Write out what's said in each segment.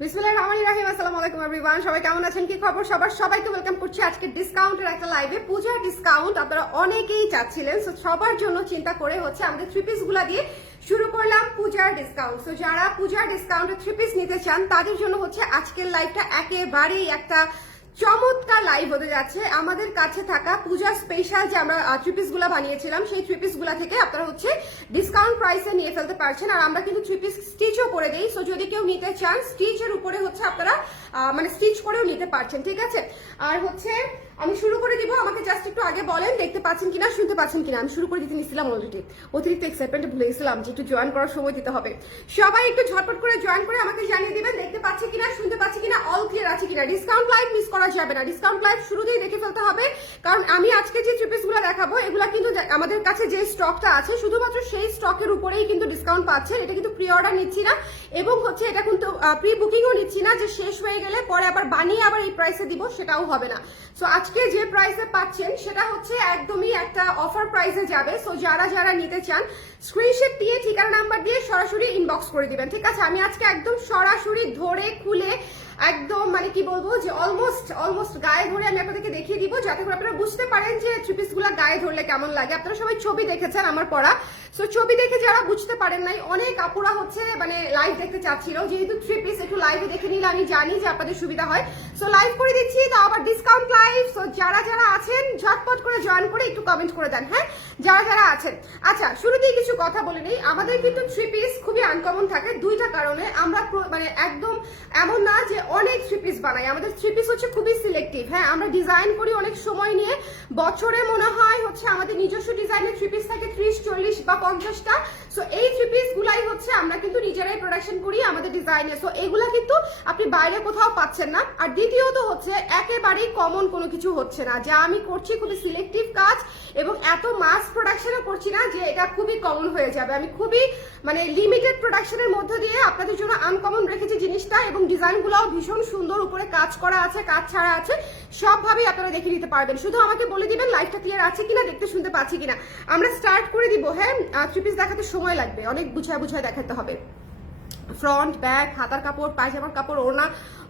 বিসমুল্লাহ সবাই কেমন আছেন? কি খবর? সবার ডিসকাউন্টের একটা পূজার ডিসকাউন্ট আপনারা অনেকেই সো সবার জন্য চিন্তা করে হচ্ছে আমাদের থ্রি দিয়ে শুরু করলাম পূজার ডিসকাউন্ট সো যারা পূজার ডিসকাউন্টে থ্রি পিস নিতে চান, তাদের জন্য হচ্ছে আজকের লাইভটা একেবারেই একটা চমৎকার লাইভ হতে যাচ্ছে। আমাদের কাছে থাকা পূজার স্পেশাল যে আমরা থ্রি গুলা বানিয়েছিলাম, সেই থ্রি গুলা থেকে আপনারা হচ্ছে ডিসকাউন্ট প্রাইসে নিয়ে ফেলতে পারছেন। আর আমরা কিন্তু থ্রি পিস স্টিচও করে দিই। সো যদি কেউ নিতে চান স্টিচের উপরে হচ্ছে আপনারা মানে স্টিচ করেও নিতে পারছেন, ঠিক আছে? আর হচ্ছে আমি শুরু করে দিব, আমাকে জাস্ট একটু আগে বলেন, দেখতে পাচ্ছেন কিনা, শুনতে পাচ্ছেন কিনা। আমি শুরু করে দিতে নিছিলাম অলরেডি অতিরিক্ত এক্সাইটমেন্ট ভুলে গেছিলাম যে একটু জয়েন করার সময় দিতে হবে। সবাই একটু ঝটপট করে জয়েন করে আমাকে জানিয়ে দিবেন, দেখতে পাচ্ছি কিনা, শুনতে পাচ্ছি কিনা অল ক্লিয়ার আছে কিনা। ডিসকাউন্ট লাইভ মিস করা যাবে না। ডিসকাউন্ট লাইভ শুরুতেই দেখে ফেলতে হবে, কারণ আমি আজকে যে থ্রি গুলো দেখাবো, এগুলো কিন্তু আমাদের কাছে যে স্টকটা আছে, শুধুমাত্র সেই স্টকের উপরেই কিন্তু ডিসকাউন্ট পাচ্ছেন। এটা কিন্তু প্রি অর্ডার নিচ্ছি না। এবং হচ্ছে এটা কিন্তু প্রি বুকিংও নিচ্ছি না, যে শেষ হয়ে গেলে পরে আবার বানিয়ে আবার এই প্রাইসে দিব, সেটাও হবে না। সো আজকে যে প্রাইসে পাচ্ছেন, সেটা হচ্ছে একদমই একটা অফার প্রাইসে যাবে। সো যারা যারা নিতে চান স্ক্রিনশট দিয়ে, ঠিকানা নাম্বার দিয়ে সরাসরি ইনবক্স করে দিবেন, ঠিক আছে? আমি আজকে একদম সরাসরি ধরে, খুলে একদম মানে কি বলব যে অলমোস্ট অলমোস্ট গায়ে ধরে আমি আপনাদেরকে দেখিয়ে দিব যাতে করে আপনারা বুঝতে পারেন যে থ্রি পিসগুলা গায়ে ধরলে কেমন লাগে। আপনারা সবাই ছবি দেখেছেন আমার পড়া। সো ছবি দেখে যারা বুঝতে পারেন নাই, অনেক আপুরা হচ্ছে মানে লাইভ দেখতে চাচ্ছিল। যেহেতু থ্রি পিস একটু লাইভে দেখে নিলে আমি জানি যে আপনাদের সুবিধা হয়। সো লাইভ করে দিচ্ছি, তো আবার ডিসকাউন্ট লাইভ সো যারা যারা আছেন, ঝটপট করে জয়েন করে একটু কমেন্ট করে দেন হ্যাঁ? যারা যারা আছেন। আচ্ছা শুরুতেই কিছু কথা বলে নেই। আমাদের কিন্তু থ্রি পিস খুবই আনকমন থাকে। দুইটা কারণে আমরা মানে একদম এমন না যে অনেক থ্রি পিস বানাই। আমাদের থ্রি পিস হচ্ছে খুবই সিলেক্টিভ হ্যাঁ আমরা ডিজাইন করি অনেক সময় নিয়ে। বছরে মনে হয় হচ্ছে আমাদের নিজস্ব ডিজাইনের থ্রি পিস থাকে ত্রিশ, চল্লিশ বা পঞ্চাশটা। সো এই থ্রি পিস গুলাই হচ্ছে আমরা কিন্তু নিজেরাই প্রোডাকশন করি আমাদের ডিজাইনে সো এগুলা কিন্তু আপনি বাইরে কোথাও পাচ্ছেন না। আর দ্বিতীয়ত হচ্ছে একেবারেই কমন কোনো কিছু হচ্ছে না। যা আমি করছি খুবই সিলেক্টিভ কাজ এবং এত মাস প্রোডাকশনও করছি না যে এটা খুবই কমন হয়ে যাবে। আমি খুবই মানে লিমিটেড প্রোডাকশনের মধ্যে দিয়ে আপনাদের জন্য আনকমন রেখেছি জিনিসটা এবং ডিজাইনগুলোও ভীষণ সুন্দর উপরে কাজ করা আছে, কাজ ছাড়া আছে, সবভাবেই আপনারা দেখে নিতে পারবেন। শুধু আমাকে বলে দিবেন লাইফটা ক্লিয়ার আছে কিনা, দেখতে শুনতে পাচ্ছি কিনা। আমরা স্টার্ট করে দিব হ্যাঁ? থ্রি পিস দেখাতে সময় লাগবে, অনেক বুঝায় বুঝায় দেখাতে হবে। ফ্রন্ট ব্যাক হাতার কাপড়, পায়জামার কাপড়, ওড়না,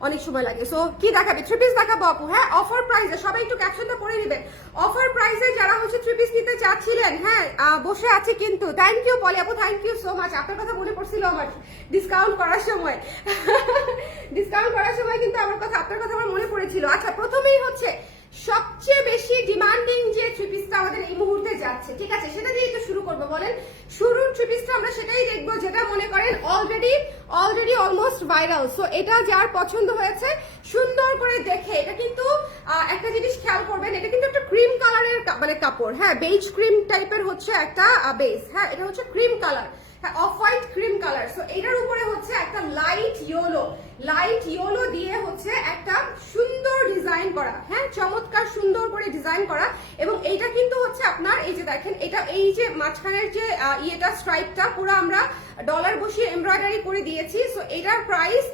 অনেক সময় লাগে। সো কি দেখাবে? থ্রি পিস দেখাবো আপু হ্যাঁ? অফার প্রাইসে সবাই একটু ক্যাপশনটা পড়ে নেবেন অফার প্রাইসে যারা হচ্ছে থ্রি পিস নিতে চাচ্ছিলেন হ্যাঁ বসে আছে কিন্তু। থ্যাংক ইউ পলি আপু থ্যাংক ইউ সো মাচ আপনার কথা মনে পড়ছিল আমার। ডিসকাউন্ট করার সময়। ডিসকাউন্ট করার সময় কিন্তু আমার কথা, আপনার কথা আমার মনে পড়েছিল। আচ্ছা প্রথমেই হচ্ছে সবচেয়ে বেশি ডিমান্ডিং যে থ্রি পিসটা আমাদের এই মুহূর্তে যাচ্ছে, ঠিক আছে? সেটা দিয়েই তো শুরু করব, বলেন। শুরুর থ্রি পিসটা আমরা সেটাই দেখব, যেটা মনে করেন already already almost viral so এটা যার পছন্দ হয়েছে, সুন্দর করে দেখে। এটা কিন্তু একটা জিনিস খেয়াল করবেন, এটা কিন্তু একটা ক্রিম কালারের মানে কাপড়। হ্যাঁ বেজ ক্রিম টাইপের হচ্ছে একটা বেস হ্যাঁ এটা হচ্ছে cream colour off white cream colour so এটার উপরে হচ্ছে একটা লাইট ইয়েলো লাইট ইয়েলো দিয়ে হচ্ছে একটা সুন্দর ডিজাইন করা। হ্যাঁ চমৎকার সুন্দর করে ডিজাইন করা। এবং এইটা কিন্তু হচ্ছে আপনার, এই যে দেখেন, এটা এই যে মাঝখানের যে ইয়েটা স্ট্রাইপটা পুরো আমরা ডলার বসিয়ে এমব্রয়ডারি করে দিয়েছি। সো এটার প্রাইস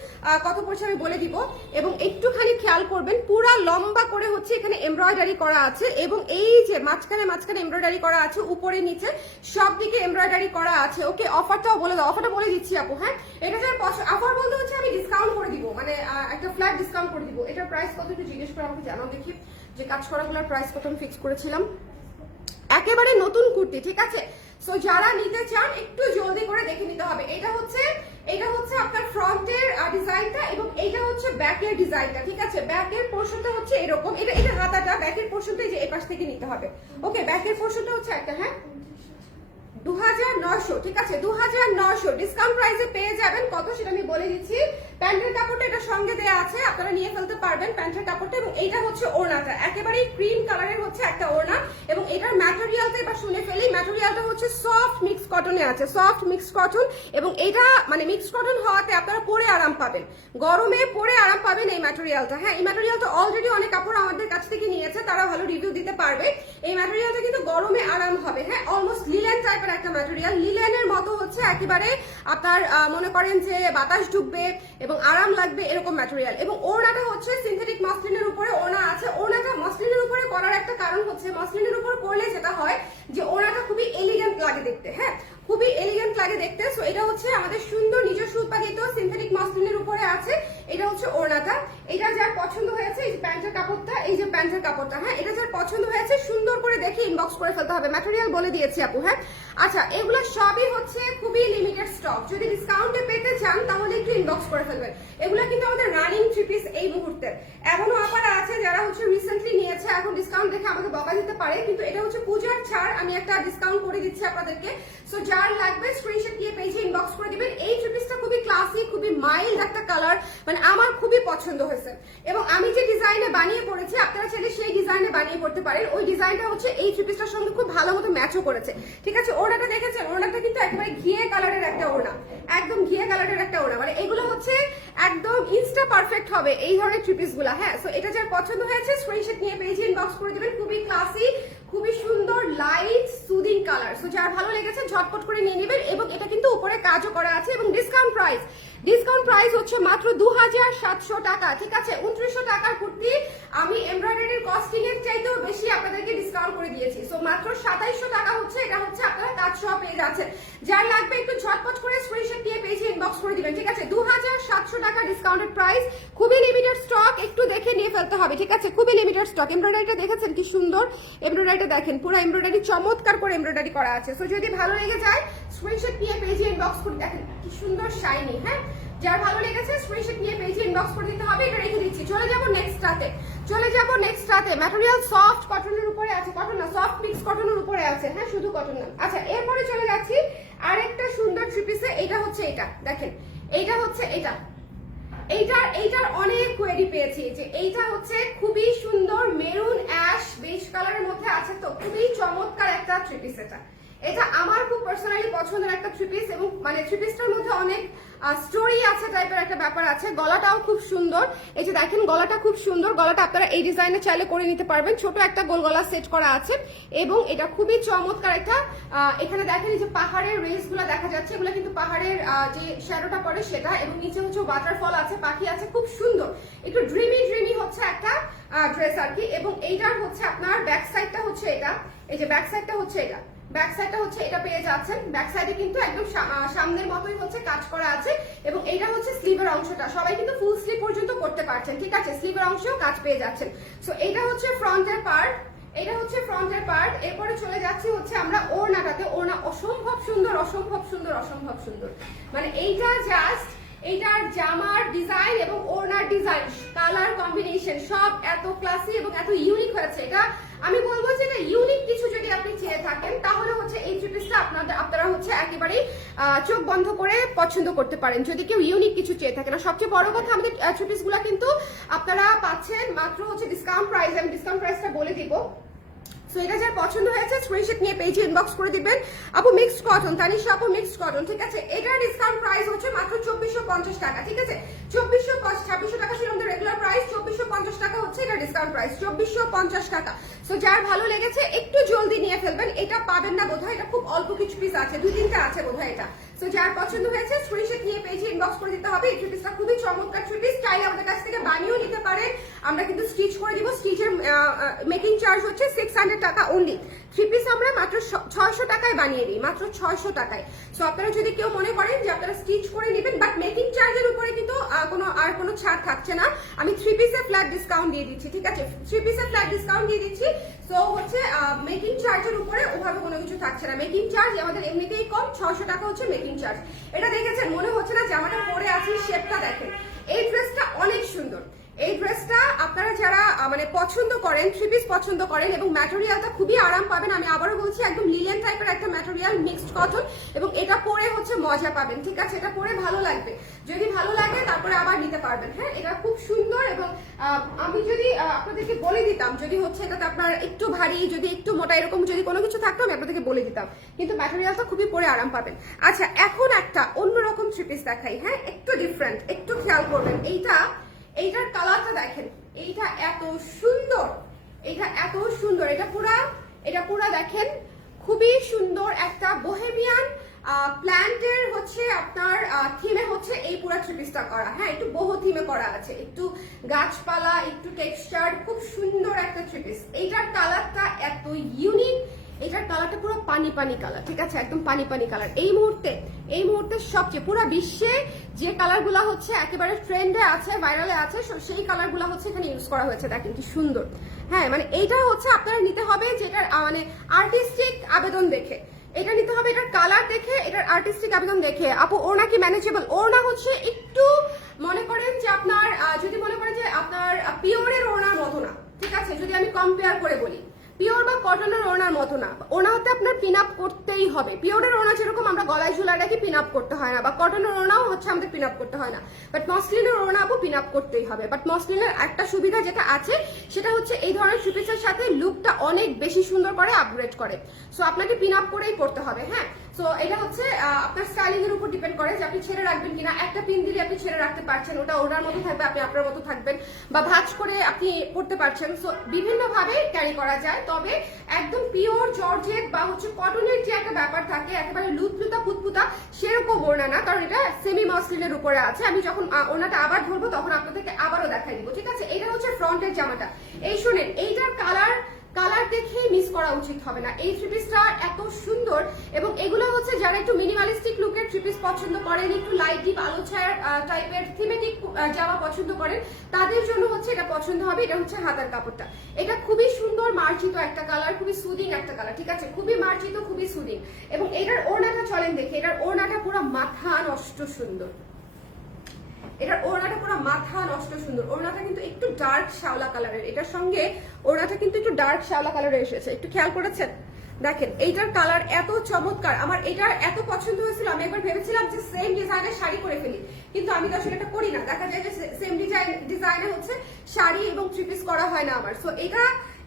কত পড়ছে আমি বলে দিব। এবং একটুখানি খেয়াল করবেন, পুরা লম্বা করে হচ্ছে এখানে এমব্রয়ডারি করা আছে এবং এই যে মাঝখানে মাঝখানে এমব্রয়ডারি করা আছে, উপরে নিচে সব দিকে এমব্রয়ডারি করা আছে। ওকে, অফারটাও বলে দাও, অফারটা বলে দিচ্ছি আপু হ্যাঁ? এটা যার অফার বলতে হচ্ছে আমি ডিসকাউন্ট করে দিব মানে একটা ফ্ল্যাট ডিসকাউন্ট করে দিব। এটার প্রাইস কত একটু জিজ্ঞেস করে আমাকে জানাও দেখি, যে কাজ করাগুলোর প্রাইস কত আমি ফিক্স করেছিলাম। একেবারে নতুন কুর্তি, ঠিক আছে? সো যারা নিতে চান, একটু জলদি করে দেখে নিতে হবে। এটা হচ্ছে এটা হচ্ছে আপনার ফ্রন্টের ডিজাইনটা এবং এটা হচ্ছে ব্যাকের ডিজাইনটা, ঠিক আছে? ব্যাকের পোর্শনটা হচ্ছে এরকম। এটা এটা হাতাটা, ব্যাকের পোর্শনটা এই যে এই পাশ থেকে নিতে হবে। ওকে ব্যাকের পোর্শনটা হচ্ছে একটা হ্যাঁ? দু ঠিক আছে? দু ডিসকাউন্ট প্রাইসে পেয়ে যাবেন। কত সেটা আমি বলে দিচ্ছি? প্যান্টের কাপড়টা এটা সঙ্গে দেয়া আছে, আপনারা নিয়ে ফেলতে পারবেন প্যান্টের কাপড়টা এবং এইটা হচ্ছে ওড়নাটা। একেবারেই ক্রিম কালারের হচ্ছে একটা ওড়না এবং এটার ম্যাটেরিয়ালটা এবার শুনে ফেলি। ম্যাটেরিয়ালটা হচ্ছে সফট মিক্স কটনে আছে সফট মিক্স কটন এবং এটা মানে মিক্স কটন হওয়াতে আপনারা পরে আরাম পাবেন। গরমে পরে আরাম পাবেন এই ম্যাটেরিয়ালটা হ্যাঁ এই ম্যাটেরিয়ালটা অলরেডি অনেক কাপড় আমাদের কাছ থেকে নিয়েছে, তারা ভালো রিভিউ দিতে পারবে। এই ম্যাটেরিয়ালটা কিন্তু গরমে আরাম হবে। হ্যাঁ অলমোস্ট লিলেন টাইপের একটা ম্যাটেরিয়াল লিলেনের মতো হচ্ছে একেবারে আপনার মনে করেন যে বাতাস ঢুকবে এবং আরাম লাগবে এরকম ম্যাটেরিয়াল এবং ওড়নাটা হচ্ছে সিনথেটিক মাসলিনের উপরে ওড়না আছে। ওড়নাটা মাসলিনের উপরে করার একটা কারণ হচ্ছে মাসলিনের উপর করলে যেটা হয় যে ওড়নাটা খুবই এলিগেন্ট লাগে দেখতে হ্যাঁ? খুবই এলিগেন্ট লাগে দেখতে। সো এটা হচ্ছে আমাদের সুন্দর নিজস্ব উৎপাদিত সিনথেটিক মাসলিনের উপরে আছে। এটা হচ্ছে ওড়নাটা। এটা যার পছন্দ হয়েছে, এই যে প্যান্টের কাপড়টা, এই যে প্যান্টের কাপড়টা হ্যাঁ? এটা যার পছন্দ হয়েছে, সুন্দর করে দেখে ইনবক্স করে ফেলতে হবে। ম্যাটেরিয়াল বলে দিয়েছি আপু হ্যাঁ? আচ্ছা এগুলো সবই হচ্ছে খুবই লিমিটেড স্টক যদি ডিসকাউন্টে পেতে চান, তাহলে একটু ইনবক্স করে ফেলবেন। এগুলো কিন্তু আমাদের রানিং থ্রি পিস এই মুহূর্তে। এমনও আপারা আছে যারা হচ্ছে রিসেন্টলি নিয়েছে, এখন ডিসকাউন্ট দেখে আমাকে বকা দিতে পারে, কিন্তু এটা হচ্ছে পূজার ছাড়। আমি একটা ডিসকাউন্ট করে দিচ্ছি আপনাদেরকে। সো যার লাগবে স্ক্রিনশট দিয়ে পেজে ইনবক্স করে দিবেন। এই থ্রি পিসটা খুবই ক্লাসি খুবই মাইল্ড একটা কালার মানে আমার খুবই পছন্দ হয়েছে। এবং আমি যে ডিজাইনে বানিয়ে পড়েছি আপনারা চাইলে সেই ডিজাইনে বানিয়ে পড়তে পারেন। ওই ডিজাইনটা হচ্ছে এই থ্রি পিসটার সঙ্গে খুব ভালো মতো ম্যাচও করেছে। ঠিক আছে, ওড়নাটা দেখেছেন? ওড়নাটা কিন্তু একেবারে ঘিয়ে কালারের একটা ওড়না। একদম ঘিয়ে কালারের একটা ওড়না। মানে এগুলো হচ্ছে একদম ইনস্টা পারফেক্ট হবে এই ধরনের থ্রি পিসগুলা হ্যাঁ? সো এটা যার পছন্দ হয়েছে স্ক্রিনশট নিয়ে পেজে ইনবক্স করে দিবেন। খুবই ক্লাসি খুবই সুন্দর লাইট সুদিং কালার সো যার ভালো লেগেছে, ঝটপট করে নিয়ে নেবেন এবং এটা কিন্তু উপরে কাজও করা আছে এবং ডিসকাউন্ট প্রাইস ডিসকাউন্ট প্রাইস হচ্ছে মাত্র দু হাজার সাতশো টাকা, ঠিক আছে? উনত্রিশশো টাকার কুর্তি। আমি এমব্রয়ডারির কস্টিং এর চাইতেও বেশি আপনাদেরকে ডিসকাউন্ট করে দিয়েছি। সো মাত্র সাতাইশশো টাকা হচ্ছে, এটা হচ্ছে আপনারা কাজ সহ পেয়ে যাচ্ছেন। যার লাগবে একটু ঝটপট করে স্ক্রিনশট দিয়ে পেজে ইনবক্স করে দিবেন, ঠিক আছে? দু হাজার সাতশো টাকা ডিসকাউন্টেড প্রাইস খুবই লিমিটেড স্টক একটু দেখে নিয়ে ফেলতে হবে, ঠিক আছে? খুবই লিমিটেড স্টক এমব্রয়ডারিটা দেখেছেন কি সুন্দর? এমব্রয়ডারিটা দেখেন, পুরো এমব্রয়ডারি চমৎকার করে এমব্রয়ডারি করা আছে। সো যদি ভালো লেগে যায় স্ক্রিনশট নিয়ে পেজে ইনবক্স করে, দেখেন কি সুন্দর শাইনি হ্যাঁ? যার ভালো লেগেছে স্ক্রিনশট নিয়ে পেজে ইনবক্স করে দিতে হবে, এটা রেখে দিচ্ছি। চলে যাব নেক্সট রাতে চলে যাব নেক্সট রাতে ম্যাটেরিয়াল সফট কটনের উপরে আছে কটন না সফট মিক্স কটনের উপরে আছে হ্যাঁ শুধু কটন না। আচ্ছা এরপরে চলে যাচ্ছি আরেকটা সুন্দর থ্রি পিসে এটা দেখেন, এইটা হচ্ছে এটা এইটার এইটার অনেক কোয়েরি পেয়েছি যে এইটা হচ্ছে খুবই সুন্দর মেরুন অ্যাশ বেশ কালারের মধ্যে আছে তো, খুবই চমৎকার একটা থ্রি পিস এটা। এটা আমার খুব পার্সোনালি পছন্দের একটা থ্রি পিস এবং মানে থ্রি পিসটার মধ্যে অনেক স্টোরি আছে টাইপের একটা ব্যাপার আছে। গলাটাও খুব সুন্দর। এই যে দেখেন, গলাটা খুব সুন্দর। গলাটা আপনারা এই ডিজাইনে চাইলে করে নিতে পারবেন। ছোট একটা গোল গলা সেট করা আছে এবং এটা খুবই চমৎকার একটা এখানে দেখেন যে পাহাড়ের রেসগুলো দেখা যাচ্ছে। এগুলো কিন্তু পাহাড়ের যে শ্যাডোটা পড়ে সেটা এবং নিচে হচ্ছে ওয়াটারফল আছে, পাখি আছে, খুব সুন্দর। একটু ড্রিমি ড্রিমি হচ্ছে একটা ড্রেস আর কি। এবং এইটার হচ্ছে আপনার ব্যাক সাইডটা হচ্ছে এটা। এই যে ব্যাক সাইডটা হচ্ছে এটা। ব্যাক সাইডটা হচ্ছে এটা পেয়ে যাচ্ছেন। ব্যাক সাইডে কিন্তু একদম সামনের মতোই হচ্ছে কাজ করা আছে এবং এইটা হচ্ছে স্লিভের অংশটা। সবাই কিন্তু ফুল স্লিভ পর্যন্ত করতে পারছেন, ঠিক আছে? স্লিভের অংশেও কাজ পেয়ে যাচ্ছেন। সো এটা হচ্ছে ফ্রন্টের পার্ট এটা হচ্ছে ফ্রন্টের পার্ট এরপরে চলে যাচ্ছি হচ্ছে আমরা ওড়নাটাতে। ওড়না অসম্ভব সুন্দর অসম্ভব সুন্দর অসম্ভব সুন্দর। মানে এইটা জাস্ট এইটার জামার ডিজাইন এবং ওড়নার ডিজাইন কালার কম্বিনেশন সব এত ক্লাসি এবং এত ইউনিক হয়েছে এটা। আমি বলব যে এটা ইউনিক কিছু যদি আপনি চেয়ে থাকেন, তাহলে হচ্ছে এই থ্রি আপনাদের, আপনারা হচ্ছে একেবারেই চোখ বন্ধ করে পছন্দ করতে পারেন। যদি কেউ ইউনিক কিছু চেয়ে থাকেন আর সবচেয়ে বড় কথা আমাদের থ্রি কিন্তু আপনারা পাচ্ছেন, মাত্র হচ্ছে ডিসকাউন্ট প্রাইস আমি ডিসকাউন্ট প্রাইসটা বলে দিব। সো এটা যার পছন্দ হয়েছে স্ক্রিনশট নিয়ে পেজে ইনবক্স করে দিবেন। আপু মিক্সড কটন আপু মিক্সড কটন ঠিক আছে? এটার ডিসকাউন্ট প্রাইস হচ্ছে মাত্র চব্বিশশো পঞ্চাশ টাকা, ঠিক আছে? চব্বিশশো ছাব্বিশশো টাকা ছিল আমাদের রেগুলার প্রাইস চব্বিশশো পঞ্চাশ টাকা হচ্ছে এটা ডিসকাউন্ট প্রাইস চব্বিশশো পঞ্চাশ টাকা। সো যার ভালো লেগেছে, একটু জলদি নিয়ে ফেলবেন, এটা পাবেন না বোধহয়, এটা খুব অল্প কিছু পিস আছে, দুই তিনটা আছে বোধহয় এটা। সো যার পছন্দ হয়েছে স্ক্রিনশট নিয়ে পেজে ইনবক্স করে দিতে হবে। এই থ্রিপিসটা খুবই চমৎকার থ্রি পিস চাইলে আমাদের কাছ থেকে বানিয়েও নিতে পারেন আমরা কিন্তু স্টিচ করে দিব। স্টিচের মেকিং চার্জ হচ্ছে সিক্স হান্ড্রেড টাকা অনলি থ্রি পিস আমরা মাত্র ছয়শো টাকায় বানিয়ে দিই, মাত্র ছয়শো টাকায়। সো আপনারা যদি কেউ মনে করেন যে আপনারা স্টিচ করে নেবেন বাট মেকিং চার্জের উপরে কিন্তু কোনো, আর কোনো ছাড় থাকছে না। আমি থ্রি পিসে ফ্ল্যাট ডিসকাউন্ট দিয়ে দিচ্ছি, ঠিক আছে? থ্রি পিসে ফ্ল্যাট ডিসকাউন্ট দিয়ে দিচ্ছি। সো হচ্ছে মেকিং চার্জের উপরে ওভাবে কোনো কিছু থাকছে না। মেকিং চার্জ আমাদের এমনিতেই কম ছশো টাকা হচ্ছে মেকিং চার্জ এটা দেখেছেন, মনে হচ্ছে না জামাটা পরে আছি শেপটা দেখেন। এই ড্রেসটা অনেক সুন্দর। এই ড্রেসটা আপনারা যারা মানে পছন্দ করেন থ্রি পিস পছন্দ করেন এবং ম্যাটেরিয়ালটা খুবই আরাম পাবেন, আমি আবারও বলছি, একদম লিলেন টাইপের একটা ম্যাটেরিয়াল মিক্সড কটন এবং এটা পরে হচ্ছে মজা পাবেন, ঠিক আছে? এটা পরে ভালো লাগবে। যদি ভালো লাগে, তারপরে আবার নিতে পারবেন হ্যাঁ? এটা খুব সুন্দর এবং আমি যদি আপনাদেরকে বলে দিতাম, যদি হচ্ছে এটাতে আপনার একটু ভারী, যদি একটু মোটা, এরকম যদি কোনো কিছু থাকতো, আমি আপনাদেরকে বলে দিতাম। কিন্তু ম্যাটেরিয়ালটা খুবই পরে আরাম পাবেন। আচ্ছা এখন একটা অন্যরকম থ্রি পিস দেখাই হ্যাঁ? একটু ডিফারেন্ট একটু খেয়াল করবেন। এইটা এইটার কালারটা দেখেন। এইটা এত সুন্দর। এটা এত সুন্দর। এটা পুরা এটা পুরা দেখেন, খুবই সুন্দর একটা বোহেমিয়ান প্ল্যান্টের হচ্ছে আপনার থিমে হচ্ছে এই পুরা থ্রিপিসটা করা। হ্যাঁ একটু বহু থিমে করা আছে। একটু গাছপালা, একটু টেক্সচার খুব সুন্দর একটা থ্রিপিস এইটার কালারটা এত ইউনিক এটার কালারটা পুরো পানি পানি কালার ঠিক আছে? একদম পানি পানি কালার এই মুহূর্তে এই মুহূর্তে সবচেয়ে পুরো বিশ্বে যে কালারগুলো হচ্ছে একেবারে ট্রেন্ডে আছে ভাইরালে আছে সেই কালারগুলো হচ্ছে এখানে ইউজ করা হয়েছে। দেখেন কি সুন্দর। হ্যাঁ মানে এইটা হচ্ছে আপনারা নিতে হবে যেটার মানে আর্টিস্টিক আবেদন দেখে। এটা নিতে হবে এটার কালার দেখে, এটার আর্টিস্টিক আবেদন দেখে। আপু ওনা কি ম্যানেজেবল ও না হচ্ছে একটু মনে করেন যে আপনার যদি মনে করেন যে আপনার পিওরের ওনার মতো না, ঠিক আছে? যদি আমি কম্পেয়ার করে বলি। পিওর বা কটনের ওনার মতো না। ওনাতে আপনার পিন আপ করতেই হবে। পিওরের ওনা যেরকম আমরা গলায় ঝুলা রাখি পিন আপ করতে হয় না। বা কটনের ওনাও হচ্ছে আমাদের পিন আপ করতে হয় না। বাট মসলিনের ওনা আপু পিন আপ করতেই হবে। বাট মসলিনের একটা সুবিধা যেটা আছে, সেটা হচ্ছে এই ধরনের সুপিসের সাথে লুকটা অনেক বেশি সুন্দর করে আপগ্রেড করে। সো আপনাকে পিন আপ করেই পড়তে হবে হ্যাঁ? সো এটা হচ্ছে আপনার স্টাইলিং এর উপর ডিপেন্ড করে যে আপনি ছেড়ে রাখবেন কিনা। একটা পিন দিলে আপনি ছেড়ে রাখতে পারছেন, ওটা ওনার মতো থাকবে, আপনি আপনার মতো থাকবেন। বা ভাঁজ করে আপনি পড়তে পারছেন। সো বিভিন্ন ভাবে ক্যারি করা যায়। তবে একদম পিওর জর্জেট বা হচ্ছে কটনের যে একটা ব্যাপার থাকে, একেবারে লুতলুতা পুতপুতা সেরকম ওড়না না, কারণ এটা সেমি মসলিনের উপরে আছে। আমি যখন ওনাটা আবার ধরবো, তখন আপনাদেরকে আবারও দেখাই দিব, ঠিক আছে? এটা হচ্ছে ফ্রন্টের জামাটা। এই, শুনেন, এইটার কালার কালার দেখে মিস করা উচিত হবে না। এই থ্রি পিসটা এত সুন্দর এবং এগুলো হচ্ছে যারা একটু মিনিমালিস্টিক লুকের থ্রি পিস পছন্দ করেন, একটু লাইট ডিপ আলো ছায়ার টাইপের থিমেটিক জামা পছন্দ করেন, তাদের জন্য হচ্ছে এটা পছন্দ হবে। এটা হচ্ছে হাতার কাপড়টা। এটা খুবই সুন্দর মার্জিত একটা কালার, খুবই সুদিং একটা কালার, ঠিক আছে? খুবই মার্জিত, খুবই সুদিং এবং এটার ওড়নাটা চলেন দেখে, এটার ওড়নাটা পুরো মাথা নষ্ট সুন্দর। এটার ওড়নাটা পুরো মাথা নষ্ট সুন্দর। ওড়নাটা কিন্তু একটু ডার্ক শ্যাওলা কালারের এটার সঙ্গে ওড়নাটা কিন্তু একটু ডার্ক শ্যাওলা কালারের এসেছে। একটু খেয়াল করেছেন? দেখেন, এইটার কালার এত চমৎকার। আমার এটা এত পছন্দ হয়েছিল, আমি একবার ভেবেছিলাম যে সেম ডিজাইনের শাড়ি করে ফেলি। কিন্তু আমি তো আসলে এটা করি না। দেখা যায় যে সেম ডিজাইন ডিজাইনে হচ্ছে শাড়ি এবং থ্রি পিস করা হয় না আমার। সো এটা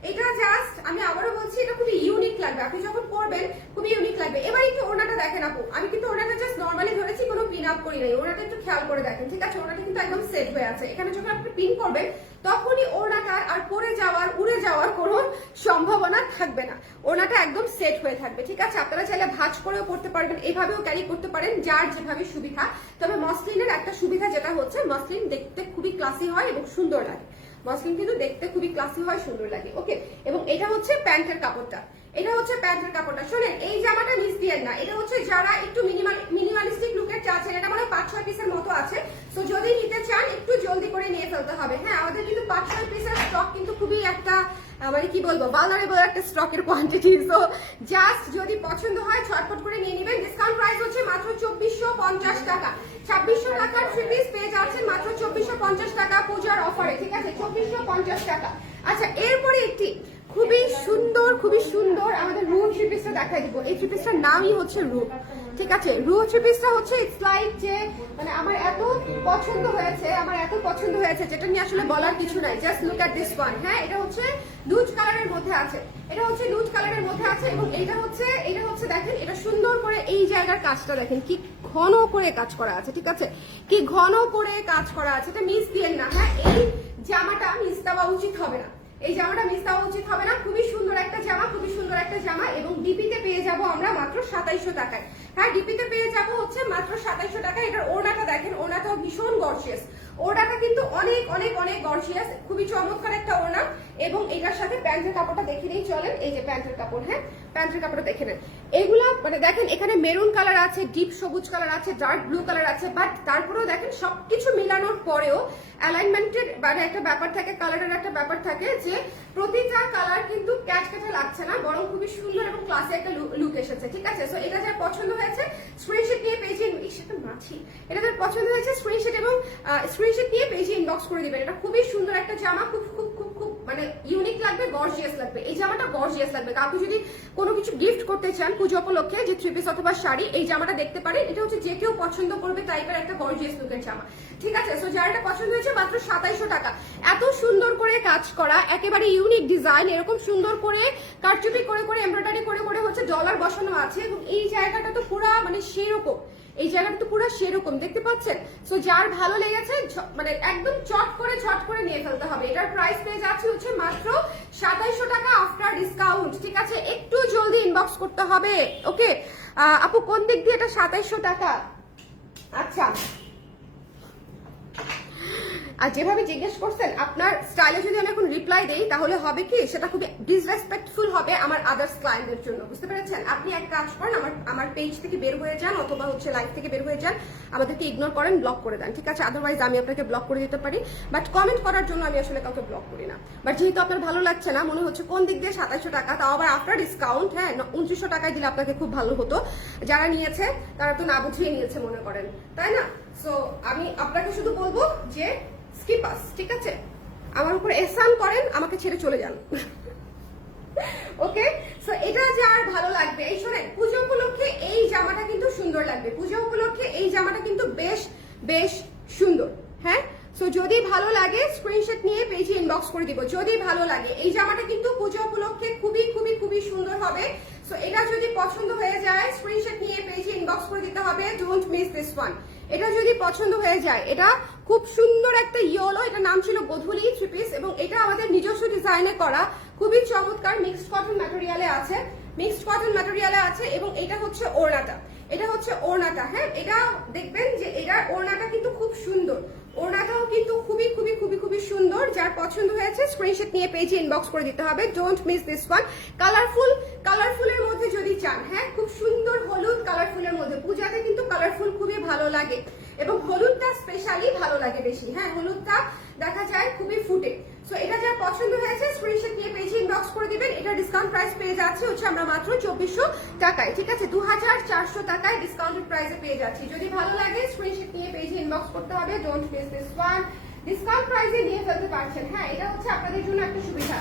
এটা জাস্ট আমি আবারও বলছি, এটা খুবই ইউনিক লাগবে। আপনি যখন পরবেন, খুবই ইউনিক লাগবে। এবার একটু ওনাটা দেখেন আপু। আমি কিন্তু ওনাটা জাস্ট নর্মালি ধরেছি, কোনো পিন আপ করি নাই। ওনাটা একটু খেয়াল করে দেখেন, ঠিক আছে? ওনাটা কিন্তু একদম সেট হয়ে আছে। এখানে যখন আপনি পিন করবেন, তখনই ওনাটা আর পরে যাওয়ার, উড়ে যাওয়ার কোনো সম্ভাবনা থাকবে না। ওনাটা একদম সেট হয়ে থাকবে, ঠিক আছে? আপনারা চাইলে ভাঁজ করেও করতে পারবেন, এভাবেও ক্যারি করতে পারেন, যার যেভাবে সুবিধা। তবে মসলিনের একটা সুবিধা যেটা হচ্ছে মসলিন দেখতে খুবই ক্লাসি হয় এবং সুন্দর লাগে। মসলিন কিন্তু দেখতে খুবই ক্লাসি হয়, সুন্দর লাগে। ওকে এবং এটা হচ্ছে প্যান্টের কাপড়টা। এটা হচ্ছে প্যান্টের কাপড়টা। শোনেন, এই জামাটা মিস দিয়েন না। এটা হচ্ছে যারা একটু মিনিমাল মিনিমালিস্টিক লুকের চাচ্ছেন, এটা মানে পাঁচ, ছয় পিসের মতো আছে। তো যদি নিতে চান, একটু জলদি করে নিয়ে ফেলতে হবে। হ্যাঁ আমাদের কিন্তু পাঁচ, ছয় পিসের স্টক কিন্তু খুবই একটা মানে কি বলব ভালনারেবল একটা স্টকের কোয়ান্টিটি সো জাস্ট যদি পছন্দ হয় ছটপট করে নিয়ে নেবেন। ডিসকাউন্ট প্রাইস হচ্ছে মাত্র চব্বিশশো পঞ্চাশ টাকা। ছাব্বিশশো টাকার থ্রি পিস পেয়ে যাচ্ছেন মাত্র চব্বিশশো পঞ্চাশ টাকা পূজার অফারে ঠিক আছে? চব্বিশশো পঞ্চাশ টাকা। আচ্ছা এরপরে একটি খুবই সুন্দর খুবই সুন্দর আমাদের রুম থ্রি পিসটা দেখাই দিব। এই থ্রি পিসটার নামই হচ্ছে রু ঠিক আছে রু পিসটা হচ্ছে ইটস লাইক যে মানে আমার এত পছন্দ হয়েছে, আমার এত পছন্দ হয়েছে, যেটা নিয়ে আসলে বলার কিছু নাই just look at this one হ্যাঁ এটা হচ্ছে লুজ কালারের মধ্যে আছে, এটা হচ্ছে লুজ কালারের মধ্যে আছে, এবং এটা হচ্ছে এটা হচ্ছে দেখেন, এটা সুন্দর করে এই জায়গার কাজটা দেখেন, কি ঘন করে কাজ করা আছে, ঠিক আছে? কি ঘন করে কাজ করা আছে, এটা মিস দিয়েন না হ্যাঁ এই জামাটা মিস দেওয়া উচিত হবে না। এই জামাটা মিস দেওয়া উচিত হবে না। খুবই সুন্দর একটা জামা, খুবই সুন্দর একটা জামা এবং ডিপিতে পেয়ে যাব আমরা মাত্র সাতাইশো টাকায়। হ্যাঁ ডিপিতে পেয়ে যাব হচ্ছে মাত্র সাতাইশো টাকায়। এটার ওনাটা দেখেন, ওড়নাটাও ভীষণ গর্জিয়াস ওড়নাটা কিন্তু অনেক অনেক অনেক গর্জিয়াস খুবই চমৎকার একটা ওড়না। এবং এটার সাথে প্যান্টের কাপড়টা দেখে নিয়েই চলেন, এই যে প্যান্টের কাপড় হ্যাঁ? প্যান্টের কাপড়টা দেখে নেন। এগুলা মানে দেখেন, এখানে মেরুন কালার আছে, ডিপ সবুজ কালার আছে ডার্ক ব্লু কালার আছে বাট তারপরেও দেখেন, সবকিছু মিলানোর পরেও অ্যালাইনমেন্টের মানে একটা ব্যাপার থাকে কালারের একটা ব্যাপার থাকে যে প্রতিটা কালার কিন্তু ক্যাচ ক্যাচে লাগছে না, বরং খুবই সুন্দর এবং ক্লাসে একটা লুক এসেছে, ঠিক আছে? সো এটা যার পছন্দ হয়েছে স্ক্রিনশট নিয়ে পেজে সেটা মাছি। এটা যার পছন্দ হয়েছে স্ক্রিনশট এবং স্ক্রিনশট নিয়ে পেজে ইনবক্স করে দিবেন। এটা খুবই সুন্দর একটা জামা, খুব খুব খুব খুব মানে ইউনিক লাগবে গর্জিয়াস লাগবে। এই জামাটা গর্জিয়াস লাগবে। কাউকে যদি কোনো কিছু গিফট করতে চান পুজো উপলক্ষে, যে থ্রি পিস অথবা শাড়ি, এই জামাটা দেখতে পারেন। এটা হচ্ছে যে কেউ পছন্দ করবে টাইপের একটা গর্জিয়াস লুকের জামা। ঠিক আছে? সো যার পছন্দ হয়েছে মাত্র সাতাইশো টাকা। এত সুন্দর করে কাজ করা, একেবারে ইউনিক ডিজাইন এরকম সুন্দর করে কারচুপি করে করে এমব্রয়ডারি করে করে হচ্ছে ডলার বসানো আছে। এবং এই জায়গাটা তো পুরা মানে সেরকম। এই জায়গাটা তো পুরো সেরকম, দেখতে পাচ্ছেন? সো যার ভালো লেগেছে মানে একদম চট করে চট করে নিয়ে ফেলতে হবে। এটার প্রাইস পেয়ে যাচ্ছে হচ্ছে মাত্র সাতাইশো টাকা আফটার ডিসকাউন্ট ঠিক আছে? একটু জলদি ইনবক্স করতে হবে ওকে আপু, কোন দিক দিয়ে এটা সাতাইশো টাকা? আচ্ছা। আর যেভাবে জিজ্ঞেস করছেন, আপনার স্টাইলে যদি আমি এখন রিপ্লাই দেই, তাহলে হবে কি? সেটা খুবই ডিসরেসপেক্টফুল হবে। বুঝতে আপনি এক কাজ করেন, আমার আমার পেজ থেকে বের হয়ে যান অথবা হচ্ছে লাইভ থেকে বের হয়ে যান। আমাদেরকে ইগনোর করেন ব্লক করে দেন, ঠিক আছে? আদারওয়াইজ আমি আপনাকে ব্লক করে দিতে পারি। বাট কমেন্ট করার জন্য আমি আসলে কাউকে ব্লক করি না। বাট যেহেতু আপনার ভালো লাগছে না, মনে হচ্ছে কোন দিক দিয়ে সাতাইশো টাকা, তাও আবার আফটার ডিসকাউন্ট হ্যাঁ উনত্রিশশো টাকায় দিলে আপনাকে খুব ভালো হতো। যারা নিয়েছে, তারা তো না বুঝিয়ে নিয়েছে, মনে করেন। তাই না? সো আমি আপনাকে শুধু বলব যে স্কিপাস ঠিক আছে? আমার উপর এসান করেন, আমাকে ছেড়ে চলে যান। ওকে সো এটা যে আর ভালো লাগবে, এই শোনেন, পুজো উপলক্ষে এই জামাটা কিন্তু সুন্দর লাগবে। পুজো উপলক্ষে এই জামাটা কিন্তু বেশ বেশ সুন্দর। হ্যাঁ? সো যদি ভালো লাগে স্ক্রিনশট নিয়ে পেজে ইনবক্স করে দিব। যদি ভালো লাগে, এই জামাটা কিন্তু পুজো উপলক্ষে খুবই খুবই খুবই সুন্দর হবে। সো এটা যদি পছন্দ হয়ে যায় স্ক্রিনশট নিয়ে পেজে ইনবক্স করে দিতে হবে। ডোন্ট মিস দিস ওয়ান এটা যদি পছন্দ হয়ে যায়, এটা খুব সুন্দর একটা ইয়েলো এটা নাম ছিল গোধুলি থ্রি পিস এবং এটা আমাদের নিজস্ব ডিজাইনে করা। খুবই চমৎকার মিক্সড কটন ম্যাটেরিয়ালে আছে। মিক্সড কটন ম্যাটেরিয়ালে আছে এবং এটা হচ্ছে ওড়নাটা। এটা হচ্ছে ওড়নাটা হ্যাঁ? এটা দেখবেন যে এটার ওড়নাটা কিন্তু খুব সুন্দর। ওড়নাটাও কিন্তু খুবই খুবই খুবই খুবই সুন্দর। যার পছন্দ হয়েছে স্ক্রিনশট নিয়ে পেজে ইনবক্স করে দিতে হবে। Don't miss this one colourful কালারফুলের মধ্যে যদি চান হ্যাঁ? খুব সুন্দর হলুদ কালারফুলের মধ্যে। পূজাতে কিন্তু কালারফুল খুবই ভালো লাগে। এবং হলুদটা স্পেশালি ভালো লাগে বেশি হ্যাঁ? হলুদটা দেখা যায় খুবই ফুটে। সো এটা যার পছন্দ হয়েছে স্ক্রিনশট নিয়ে পেজে ইনবক্স করে দিবেন। এটা ডিসকাউন্ট প্রাইস পেয়ে যাচ্ছে। হচ্ছে আমরা মাত্র চব্বিশশো টাকায়, ঠিক আছে? দু হাজার চারশো টাকায় ডিসকাউন্টেড প্রাইসে পেয়ে যাচ্ছি। যদি ভালো লাগে স্ক্রিনশট নিয়ে পেজে ইনবক্স করতে হবে। Don't miss this one discount প্রাইসে নিয়ে ফেলতে পারছেন। হ্যাঁ এটা হচ্ছে আপনাদের জন্য একটা সুবিধা।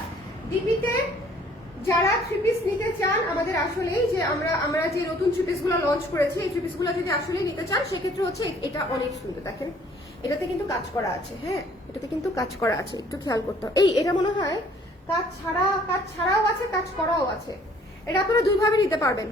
ডিপিতে যারা থ্রি পিস নিতে চান, আমাদের আসলেই যে আমরা আমরা যে নতুন থ্রি পিসগুলো লঞ্চ করেছি, এই থ্রি পিসগুলো যদি আসলে নিতে চান, সেক্ষেত্রে হচ্ছে এটা অনেক সুন্দর। দেখেন এটাতে কিন্তু কাজ করা আছে হ্যাঁ? এটাতে কিন্তু কাজ করা আছে, একটু খেয়াল করতে হবে। এই, এটা মনে হয় কাজ ছাড়া, কাজ ছাড়াও আছে, কাজ করাও আছে। এটা আপনারা দুইভাবে নিতে পারবেন।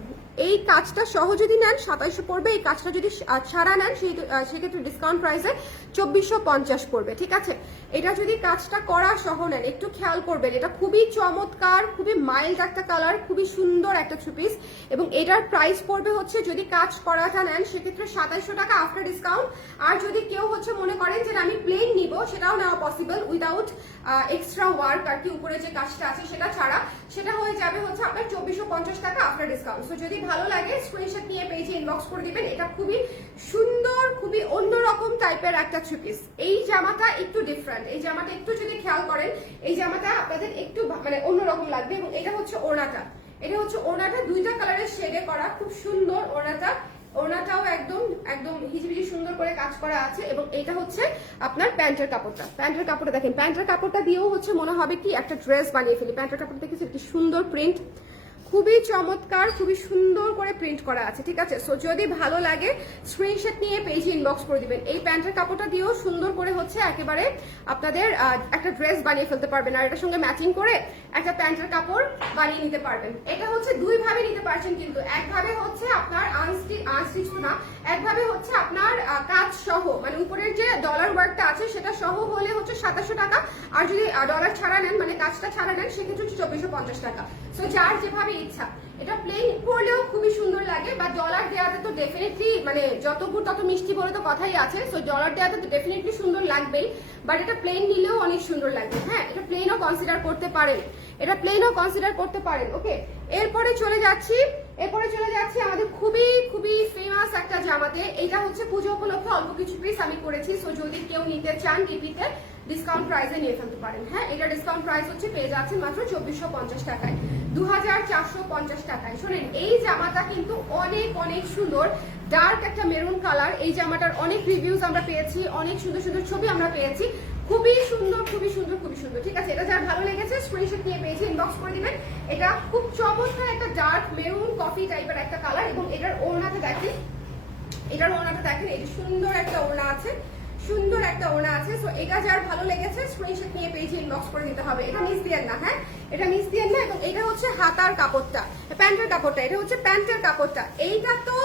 এই কাজটা সহ যদি নেন সাতাইশো পড়বে। এই কাজটা যদি ছাড়া নেন, সেই সেক্ষেত্রে ডিসকাউন্ট প্রাইসে চব্বিশশো পঞ্চাশ পড়বে, ঠিক আছে? এটা যদি কাজটা করা সহ নেন, একটু খেয়াল করবেন, এটা খুবই চমৎকার, খুবই মাইল্ড একটা কালার খুবই সুন্দর একটা থ্রি পিস এবং এটার প্রাইস পড়বে হচ্ছে যদি কাজ করাটা নেন, সেক্ষেত্রে সাতাইশো টাকা আফটার ডিসকাউন্ট আর যদি কেউ হচ্ছে মনে করেন যে আমি প্লেন নিব, সেটাও নেওয়া পসিবল উইদাউট এক্সট্রা ওয়ার্ক আর কি, উপরে যে কাজটা আছে সেটা ছাড়া। সেটা হয়ে যাবে হচ্ছে আপনার চব্বিশশো পঞ্চাশ টাকা আফটার ডিসকাউন্ট সো যদি ভালো লাগে স্ক্রিনশট নিয়ে পেজে ইনবক্স করে দিবেন। এটা খুবই সুন্দর, খুবই অন্যরকম টাইপের একটা থ্রি পিস এই জামাটা একটু ডিফারেন্ট এই জামাটা একটু যদি খেয়াল করেন, এই জামাটা আপনাদের একটু মানে অন্যরকম লাগবে এবং এটা হচ্ছে ওড়নাটা। এটা হচ্ছে ওড়নাটা, দুইটা কালারের শেডে করা, খুব সুন্দর ওড়নাটা। ওড়নাটাও একদম একদম হিজিবিজি সুন্দর করে কাজ করা আছে এবং এটা হচ্ছে আপনার প্যান্টের কাপড়টা। প্যান্টের কাপড়টা দেখেন, প্যান্টের কাপড়টা দিয়েও হচ্ছে মনে হবে কি, একটা ড্রেস বানিয়ে ফেলি। প্যান্টের কাপড় দেখেছি কি সুন্দর প্রিন্ট খুবই চমৎকার, খুবই সুন্দর করে প্রিন্ট করা আছে, ঠিক আছে? সো যদি ভালো লাগে স্ক্রিনশট নিয়ে পেজে ইনবক্স করে দিবেন। এই প্যান্টের কাপড়টা দিয়েও সুন্দর করে হচ্ছে একেবারে, আপনাদের একটা ড্রেস বানিয়ে ফেলতে পারবেন। আর এটার সঙ্গে ম্যাচিং করে একটা প্যান্টের কাপড় বানিয়ে নিতে পারবেন। এটা হচ্ছে দুইভাবে নিতে পারছেন কিন্তু। একভাবে হচ্ছে আপনার আনস্টিচ আনস্টিচ না একভাবে হচ্ছে আপনার কাজ সহ মানে উপরের যে ডলার ওয়ার্কটা আছে সেটা সহ হলে হচ্ছে সাতাশশো টাকা। আর যদি ডলার ছাড়া নেন মানে কাজটা ছাড়া নেন, সেক্ষেত্রে হচ্ছে চব্বিশশো পঞ্চাশ টাকা। সো যার যেভাবে ইচ্ছা, এটা প্লেন পরলেও খুবই সুন্দর লাগে বা ডলার দেওয়াতে তো ডেফিনেটলি মানে যত গুড় তত মিষ্টি বলে তো কথাই আছে সো ডলার দেওয়াতে তো ডেফিনেটলি সুন্দর লাগবেই বাট এটা প্লেন নিলেও অনেক সুন্দর লাগবে। হ্যাঁ এটা প্লেনও কনসিডার করতে পারেন। এটা প্লেনও কনসিডার করতে পারেন ওকে এরপরে চলে যাচ্ছি এরপরে চলে যাচ্ছি আমাদের খুবই খুবই ফেমাস একটা জামাতে। এটা হচ্ছে পুজো উপলক্ষে অল্প কিছু পিস আমি করেছি সো যদি কেউ নিতে চান ডিপিতে ডিসকাউন্ট প্রাইসে নিয়ে ফেলতে পারেন। হ্যাঁ এটা ডিসকাউন্ট প্রাইস হচ্ছে পেয়ে যাচ্ছেন মাত্র চব্বিশশো পঞ্চাশ টাকায় দু হাজার চারশো পঞ্চাশ টাকায়। শোনেন, এই জামাটা কিন্তু অনেক অনেক সুন্দর ডার্ক একটা মেরুন কালার এই জামাটার অনেক রিভিউজ আমরা পেয়েছি, অনেক সুন্দর সুন্দর ছবি আমরা পেয়েছি। খুবই সুন্দর খুবই সুন্দর খুবই সুন্দর। ঠিক আছে, এটা যার ভালো লেগেছে স্ক্রিনশট নিয়ে পেয়েছি ইনবক্স করে দিবেন। এটা খুব চমৎকার একটা ডার্ক মেরুন কফি টাইপের একটা কালার এবং এটার ওড়নাতে দেখেন। এটার ওড়নাটা দেখেন যে সুন্দর একটা ওড়না আছে, সুন্দর একটা ওড়না আছে। সো এটা যার ভালো লেগেছে স্ক্রিনশট নিয়ে পেজে ইনবক্স করে দিতে হবে। এটা মিস দিয়েন না হ্যাঁ? এটা মিস দিয়েন না, এবং এটা হচ্ছে হাতার কাপড়টা প্যান্টের কাপড়টা, এটা হচ্ছে প্যান্টের কাপড়টা। এইটা তো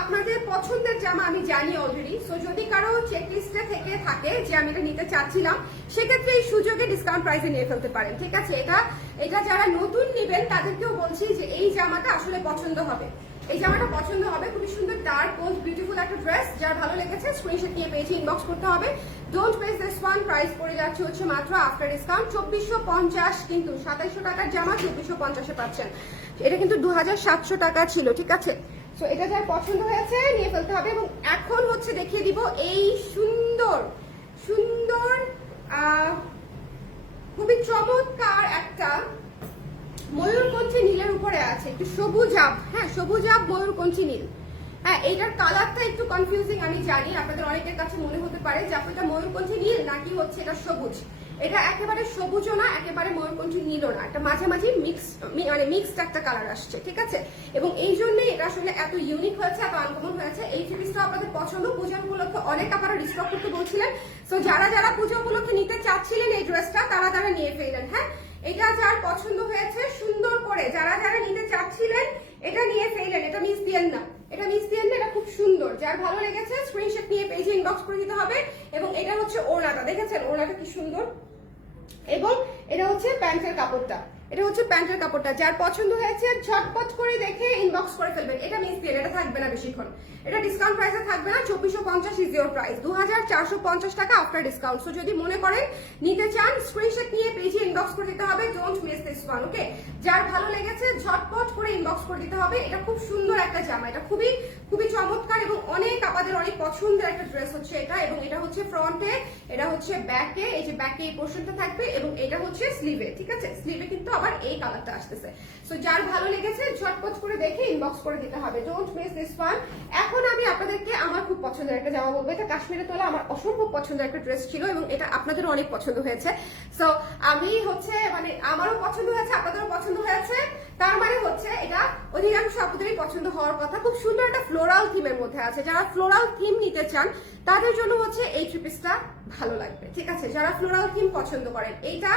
আপনাদের পছন্দের জামা আমি জানি অলরেডি সো যদি কারও চেক লিস্টে থেকে থাকে যে আমি এটা নিতে চাচ্ছিলাম, সেক্ষেত্রে এই সুযোগে ডিসকাউন্ট প্রাইসে নিয়ে ফেলতে পারেন, ঠিক আছে? এটা এটা যারা নতুন নেবেন, তাদেরকেও বলছি যে এই জামাটা আসলে পছন্দ হবে। এই জামাটা পছন্দ হবে, খুবই সুন্দর ডার্ক গোল্ড বিউটিফুল একটা ড্রেস যার ভালো লেগেছে স্ক্রিনশট নিয়ে পেয়েছি ইনবক্স করতে হবে। Don't pace this one price পড়ে যাচ্ছে হচ্ছে মাত্র আফটার ডিসকাউন্ট চব্বিশশো পঞ্চাশ কিন্তু সাতাইশশো টাকার জামা, চব্বিশশো পঞ্চাশে পাচ্ছেন। এটা কিন্তু দু হাজার সাতশো টাকা ছিল, ঠিক আছে? সো এটা যার পছন্দ হয়েছে, নিয়ে ফেলতে হবে এবং এখন হচ্ছে দেখিয়ে দিব এই সুন্দর সুন্দর খুবই চমৎকার একটা ময়ূরকঞ্চি নীলের উপরে আছে। একটু সবুজ আব হ্যাঁ সবুজ আব ময়ূরকঞ্চি নীল। হ্যাঁ এইটার কালারটা একটু কনফিউজিং আমি জানি, আপনাদের অনেকের কাছে মনে হতে পারে যে, আপনি এটা ময়ূরকঞ্চি নীল নাকি হচ্ছে এটা সবুজ? এটা একেবারে সবুজও না, একেবারে ময়ূরকঞ্চি নীলও না। একটা মাঝামাঝি মিক্স মানে মিক্সড একটা কালার আসছে, ঠিক আছে? এবং এই জন্যই এটা আসলে এত ইউনিক হয়েছে, এত আনকমন হয়েছে। এই সিরিজটা আপনাদের পছন্দ, পূজা উপলক্ষে অনেক আপনারা ডিস্টক করতে বলছিলেন। সো যারা যারা পূজা উপলক্ষে নিতে চাচ্ছিলেন এই ড্রেসটা তারা তারা নিয়ে ফেললেন হ্যাঁ? এটা যার পছন্দ হয়েছে, সুন্দর করে যারা যারা নিতে চাচ্ছিলেন, এটা নিয়ে ফেললেন। এটা মিস দিয়েন না। এটা মিস দিয়ে এটা খুব সুন্দর। যার ভালো লেগেছে স্ক্রিনশট নিয়ে পেজে ইনবক্স করে দিতে হবে। এবং এটা হচ্ছে ওড়নাটা, দেখেছেন? ওড়নাটা কি সুন্দর? এবং এটা হচ্ছে প্যান্টের কাপড়টা। এটা হচ্ছে প্যান্টের কাপড়টা। যার পছন্দ হয়েছে, ঝটপট করে দেখে ইনবক্স করে ফেলবেন। এটা মিস দিয়ে, এটা থাকবে না বেশিক্ষণ। এটা ডিসকাউন্ট প্রাইসে থাকবে না, চব্বিশশো পঞ্চাশ ইজ ইউর প্রাইস দু হাজার চারশো পঞ্চাশ টাকা আফটার ডিসকাউন্ট সো যদি মনে করেন নিতে চান স্ক্রিনশট নিয়ে পেজে ইনবক্স করে দিতে হবে। Don't miss this one okay যার ভালো লেগেছে, ঝটপট করে ইনবক্স করে দিতে হবে। এটা খুব সুন্দর একটা জামা। এটা খুবই খুবই চমৎকার এবং অনেক আমাদের অনেক পছন্দের একটা ড্রেস হচ্ছে এটা। এবং এটা হচ্ছে ফ্রন্টে এটা হচ্ছে ব্যাকে এই যে ব্যাকে এই পোর্শনটা থাকবে এবং এটা হচ্ছে স্লিভে ঠিক আছে? স্লিভে কিন্তু আবার এই কালারটা আসতেছে। সো যার ভালো লেগেছে, ঝটপট করে দেখে ইনবক্স করে দিতে হবে। ডোন্ট মিস দিস ওয়ান এখন আমি আপনাদেরকে আমার খুব পছন্দের একটা জামা বলব। এটা কাশ্মীরে তোলা, আমার অসম্ভব পছন্দের একটা ড্রেস ছিল এবং এটা আপনাদের অনেক পছন্দ হয়েছে। সো আমি হচ্ছে মানে আমারও পছন্দ হয়েছে, আপনাদেরও পছন্দ হয়েছে। তার মানে হচ্ছে, এটা অধিকাংশ আপনাদেরই পছন্দ হওয়ার কথা। খুব সুন্দর একটা ফ্লোরাল থিমের মধ্যে আছে। যারা ফ্লোরাল থিম নিতে চান, তাদের জন্য হচ্ছে এই থ্রি পিসটা ভালো লাগবে। ঠিক আছে? যারা ফ্লোরাল থিম পছন্দ করেন, এইটা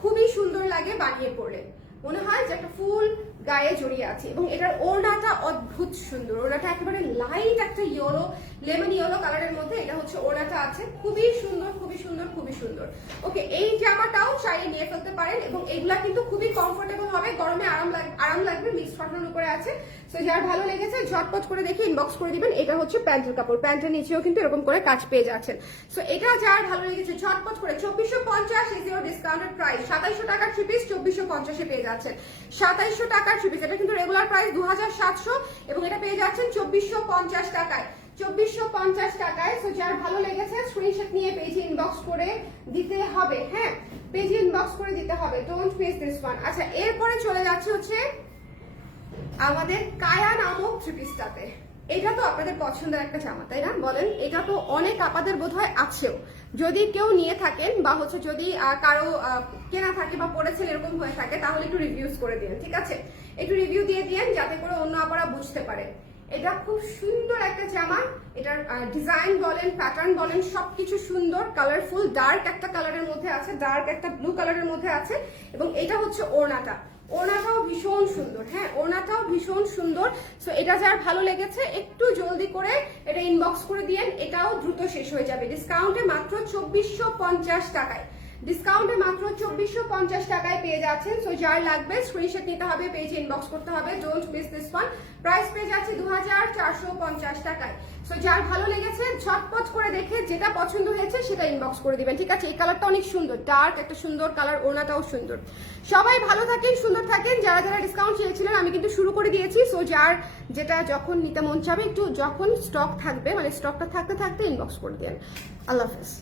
খুবই সুন্দর লাগে বানিয়ে পড়লে। মনে হয় যে একটা ফুল গায়ে জড়িয়ে আছে এবং এটার ওড়নাটা অদ্ভুত সুন্দর। ওড়নাটা একেবারে লাইট একটা ইয়েলো লেমন ইয়েলো কালারের মধ্যে এটা হচ্ছে ওড়নাটা আছে। খুবই সুন্দর খুবই সুন্দর খুবই সুন্দর। ওকে এই জামাটাও চাইলে নিয়ে ফেলতে পারেন এবং এগুলা কিন্তু খুবই কমফোর্টেবল হবে। গরমে আরাম আরাম লাগবে মিক্স কটনের উপরে আছে। সো যার ভালো লেগেছে, ঝটপট করে দেখে ইনবক্স করে দিবেন। এটা হচ্ছে প্যান্টের কাপড়। প্যান্টের নিচেও কিন্তু এরকম করে কাজ পেয়ে যাচ্ছেন। সো এটা যার ভালো লেগেছে, ঝটপট করে চব্বিশশো পঞ্চাশ ইজ ইউর ডিসকাউন্টেড প্রাইস সাতাইশশো টাকার থ্রি পিস চব্বিশশো পঞ্চাশে পেয়ে যাচ্ছেন। সাতাইশশো টাকার থ্রি এটা কিন্তু রেগুলার প্রাইস দু হাজার সাতশো এবং এটা পেয়ে যাচ্ছেন চব্বিশশো টাকায়। চব্বিশশো পঞ্চাশ টাকায়। সো যার ভালো লেগেছে স্ক্রিনশট নিয়ে পেজে ইনবক্স করে দিতে হবে হ্যাঁ? পেজে ইনবক্স করে দিতে হবে। ডোন্ট মিস দিস ওয়ান আচ্ছা এরপরে চলে যাচ্ছে হচ্ছে আমাদের কায়া নামক থ্রি পিসটাতে এটা তো আপনাদের পছন্দের একটা জামা, তাই না? বলেন, এটা তো অনেক আপাদের বোধ হয় আছেও। যদি কেউ নিয়ে থাকেন বা হচ্ছে যদি কারও কেনা থাকে বা পড়েছেন এরকম হয়ে থাকে, তাহলে একটু রিভিউজ করে দিন, ঠিক আছে? একটু রিভিউ দিয়ে দিন যাতে করে অন্য আপারা বুঝতে পারে। এটা খুব সুন্দর একটা জামা, এটার ডিজাইন বলেন প্যাটার্ন বলেন, সবকিছু সুন্দর কালারফুল ডার্ক একটা কালারের মধ্যে আছে ডার্ক একটা ব্লু কালারের মধ্যে আছে, এবং এটা হচ্ছে ওড়নাটা। ওড়নাটাও ভীষণ সুন্দর হ্যাঁ ওনাটাও ভীষণ সুন্দর। সো এটা যার ভালো লেগেছে, একটু জলদি করে এটা ইনবক্স করে দিয়েন, এটাও দ্রুত শেষ হয়ে যাবে। ডিসকাউন্টে মাত্র চব্বিশশো পঞ্চাশ টাকায়। ডিসকাউন্টে মাত্র চব্বিশশো পঞ্চাশ টাকায় পেয়ে যাচ্ছেন। সো যার লাগবে স্ক্রিনশট নিতে হবে পেজে ইনবক্স করতে হবে। Don't miss this one price পেয়ে যাচ্ছে দু হাজার চারশো পঞ্চাশ টাকায়। সো যার ভালো লেগেছে, ঝটপট করে দেখে যেটা পছন্দ হয়েছে সেটা ইনবক্স করে দিবেন। ঠিক আছে, এই কালারটা অনেক সুন্দর। ডার্ক একটা সুন্দর কালার ওনাটাও সুন্দর। সবাই ভালো থাকেন, সুন্দর থাকেন। যারা যারা ডিসকাউন্ট চেয়েছিলেন, আমি কিন্তু শুরু করে দিয়েছি। সো যার যেটা যখন নিতে মন চাবে, একটু যখন স্টক থাকবে মানে স্টকটা থাকতে থাকতে ইনবক্স করে দিন আল্লাহ হাফেজ।